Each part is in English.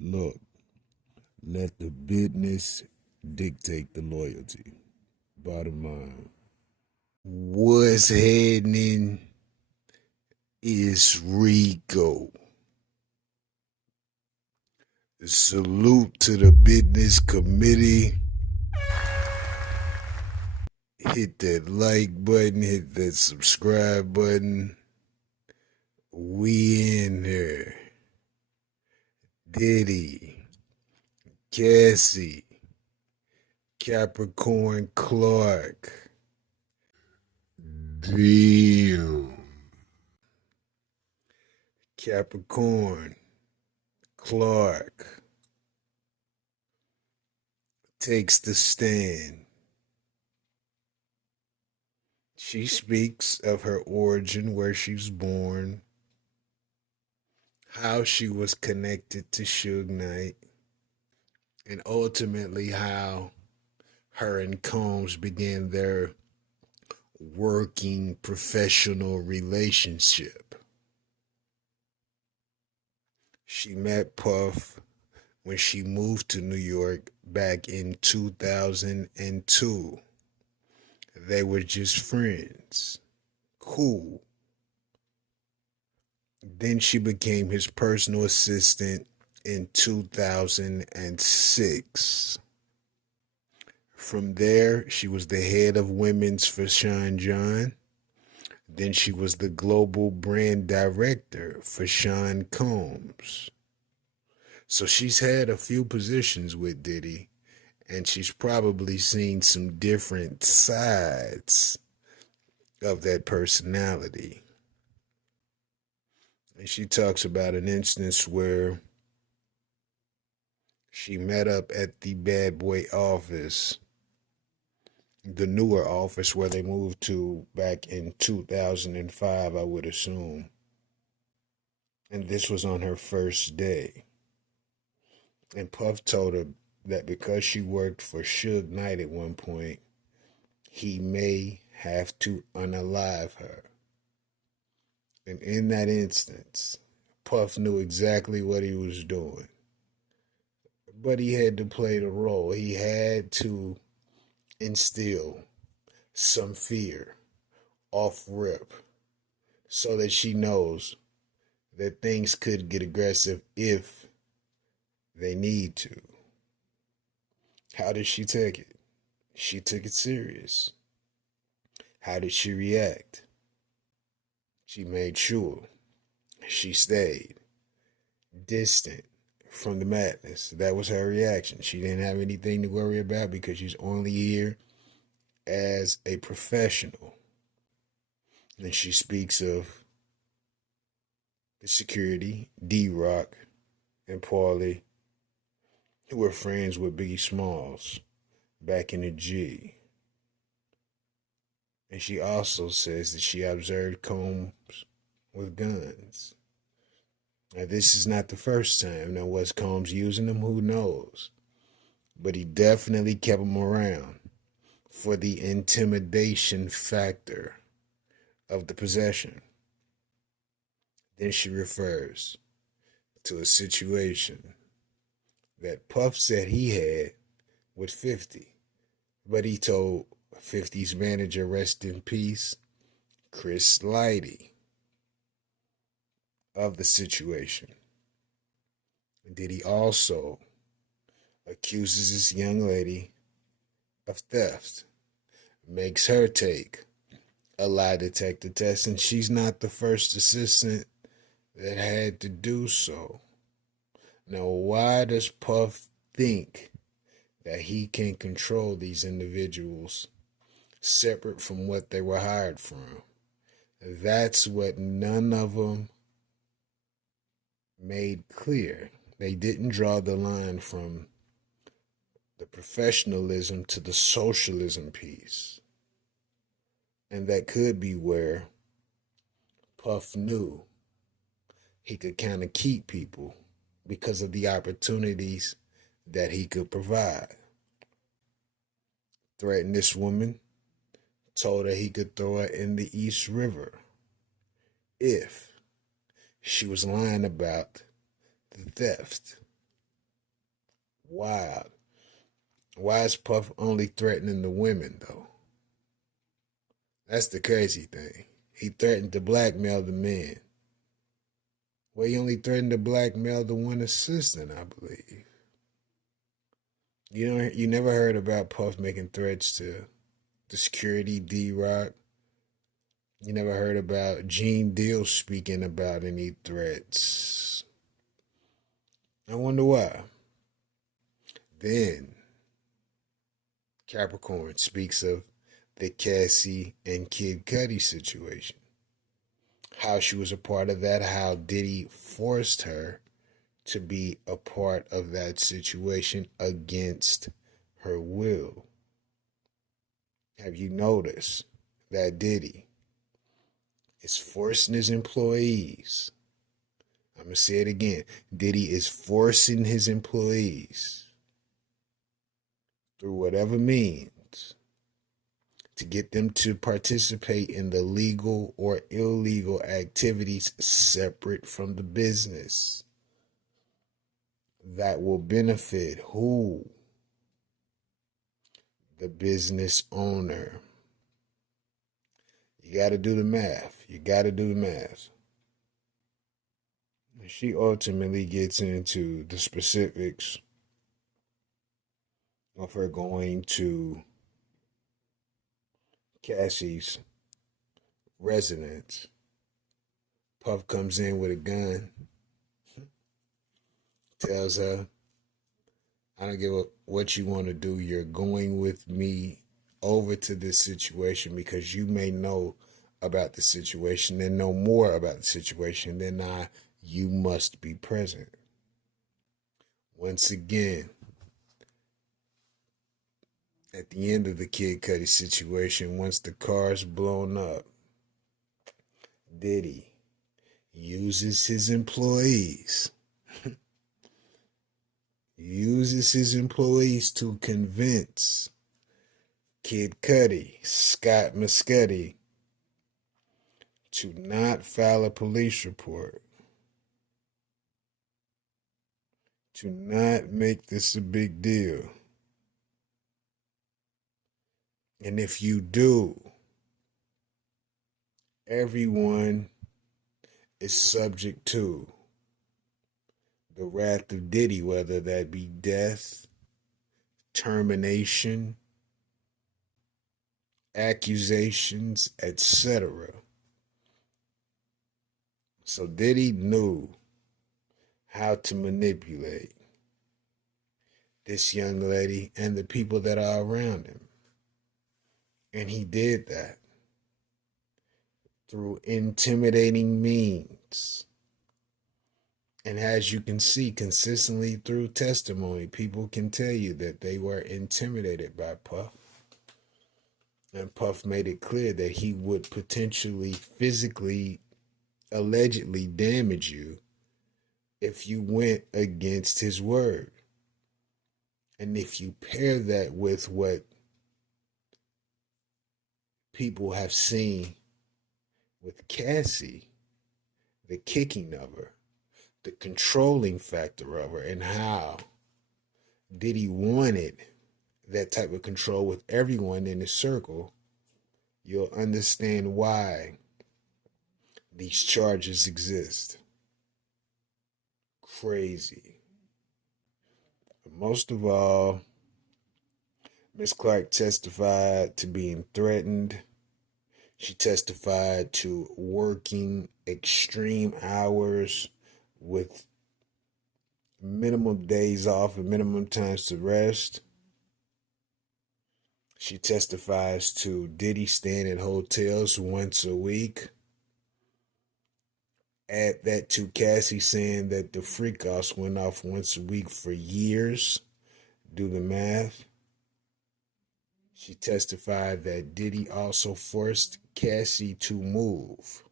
Look, let the business dictate the loyalty. Bottom line. What's happening is Rico. Salute to the business committee. Hit that like button, hit that subscribe button. We in here. Diddy, Cassie, Capricorn Clark. Damn. Capricorn Clark takes the stand. She speaks of her origin, where she was born, how she was connected to Suge Knight, and ultimately how her and Combs began their working professional relationship. She met Puff when she moved to New York back in 2002. They were just friends. Cool. Then she became his personal assistant in 2006. From there, she was the head of women's for Sean John. Then she was the global brand director for Sean Combs. So she's had a few positions with Diddy, and she's probably seen some different sides of that personality. And she talks about an instance where she met up at the Bad Boy office, the newer office where they moved to back in 2005, I would assume. And this was on her first day. And Puff told her that because she worked for Suge Knight at one point, he may have to unalive her. And in that instance, Puff knew exactly what he was doing. But he had to play the role. He had to instill some fear off rip so that she knows that things could get aggressive if they need to. How did she take it? She took it serious. How did she react? She made sure she stayed distant from the madness. That was her reaction. She didn't have anything to worry about because she's only here as a professional. And she speaks of the security, D-Rock and Paulie, who were friends with Biggie Smalls back in the G. And she also says that she observed Combs with guns. Now, this is not the first time. Now, was Combs using them? Who knows? But he definitely kept them around for the intimidation factor of the possession. Then she refers to a situation that Puff said he had with 50, but he told 50's manager, rest in peace, Chris Lighty, of the situation. Diddy also accuses this young lady of theft, makes her take a lie detector test, and she's not the first assistant that had to do so. Now, why does Puff think that he can control these individuals separate from what they were hired from? That's what none of them made clear. They didn't draw the line from the professionalism to the socialism piece. And that could be where Puff knew he could kind of keep people because of the opportunities that he could provide. Threatened this woman, told her he could throw her in the East River if she was lying about the theft. Wild. Why is Puff only threatening the women, though? That's the crazy thing. He threatened to blackmail the men. Well, he only threatened to blackmail the one assistant, I believe. You never heard about Puff making threats to the security, D-Rock. You never heard about Gene Deal speaking about any threats. I wonder why. Then Capricorn speaks of the Cassie and Kid Cudi situation. How she was a part of that, how Diddy forced her to be a part of that situation against her will. Have you noticed that Diddy is forcing his employees? I'm going to say it again. Diddy is forcing his employees through whatever means to get them to participate in the legal or illegal activities separate from the business that will benefit who? The business owner. You got to do the math. You got to do the math. She ultimately gets into the specifics of her going to Cassie's residence. Puff comes in with a gun, tells her, I don't give a what you want to do. You're going with me over to this situation because you may know about the situation and know more about the situation than I. You must be present. Once again, at the end of the Kid Cudi situation, once the car's blown up, Diddy uses his employees to convince Kid Cudi, Scott Muscati, to not file a police report, to not make this a big deal. And if you do, everyone is subject to the wrath of Diddy, whether that be death, termination, accusations, etc. So Diddy knew how to manipulate this young lady and the people that are around him. And he did that through intimidating means. And as you can see, consistently through testimony, people can tell you that they were intimidated by Puff. And Puff made it clear that he would potentially physically, allegedly damage you if you went against his word. And if you pair that with what people have seen with Cassie, the kicking of her, the controlling factor of her, and how Diddy wanted that type of control with everyone in his circle, you'll understand why these charges exist. Crazy. Most of all, Ms. Clark testified to being threatened. She testified to working extreme hours with minimum days off and minimum times to rest. She testifies to Diddy staying at hotels once a week. Add that to Cassie saying that the freak offs went off once a week for years. Do the math. She testified that Diddy also forced Cassie to move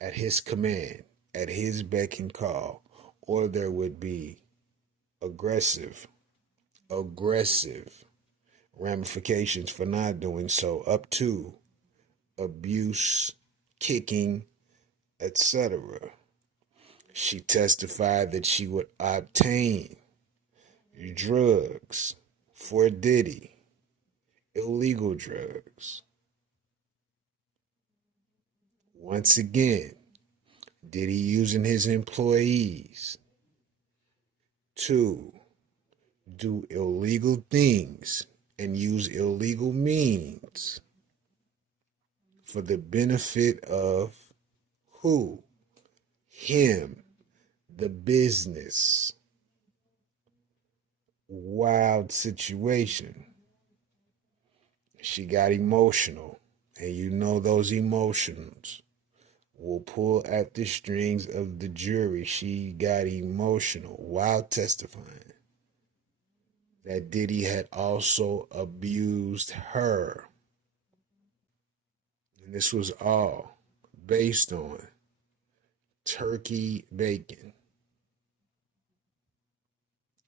at his command, at his beck and call, or there would be aggressive ramifications for not doing so, up to abuse, kicking, etc. She testified that she would obtain drugs for Diddy, illegal drugs. Once again, Diddy using his employees to do illegal things and use illegal means for the benefit of who? Him, the business. Wild situation. She got emotional, and you know those emotions will pull at the strings of the jury. She got emotional while testifying that Diddy had also abused her. And this was all based on turkey bacon.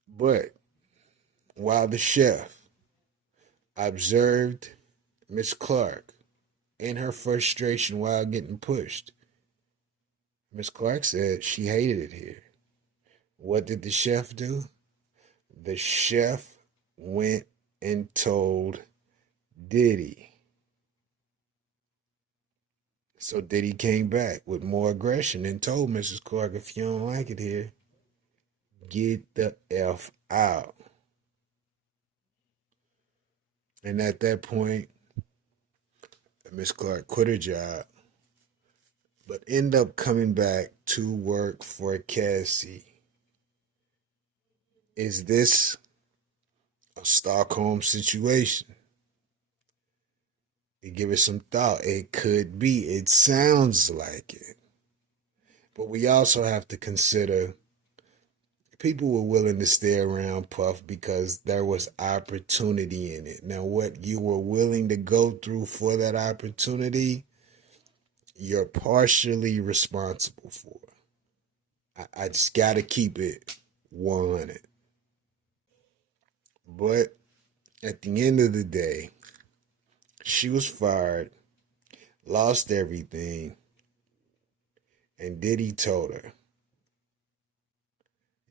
But while the chef observed Miss Clark in her frustration while getting pushed, Miss Clark said she hated it here. What did the chef do? The chef went and told Diddy. So Diddy came back with more aggression and told Mrs. Clark, if you don't like it here, get the F out. And at that point, Miss Clark quit her job, but ended up coming back to work for Cassie. Is this a Stockholm situation? You give it some thought. It could be. It sounds like it. But we also have to consider people were willing to stay around Puff because there was opportunity in it. Now, what you were willing to go through for that opportunity, you're partially responsible for. I just got to keep it 100. But at the end of the day, she was fired, lost everything, and Diddy told her,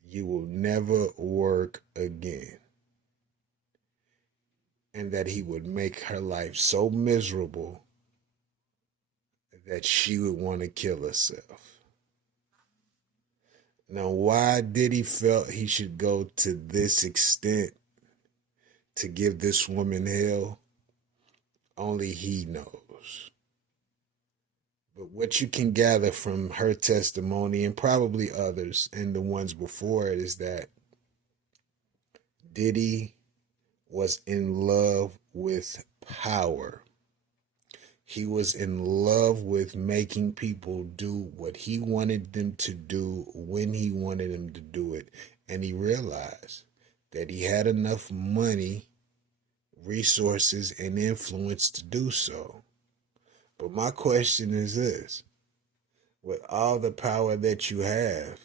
you will never work again. And that he would make her life so miserable that she would want to kill herself. Now, why Diddy felt he should go to this extent to give this woman hell, only he knows. But what you can gather from her testimony and probably others and the ones before it is that Diddy was in love with power. He was in love with making people do what he wanted them to do when he wanted them to do it. And he realized that he had enough money, resources, and influence to do so. But my question is this. With all the power that you have,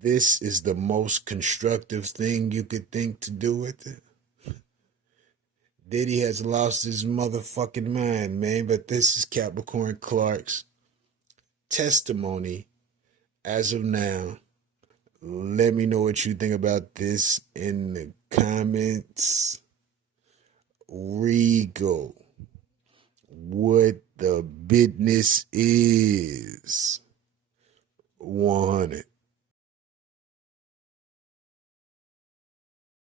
this is the most constructive thing you could think to do with it? Diddy has lost his motherfucking mind, man. But this is Capricorn Clark's testimony as of now. Let me know what you think about this in the comments. Rico, what the business is 100.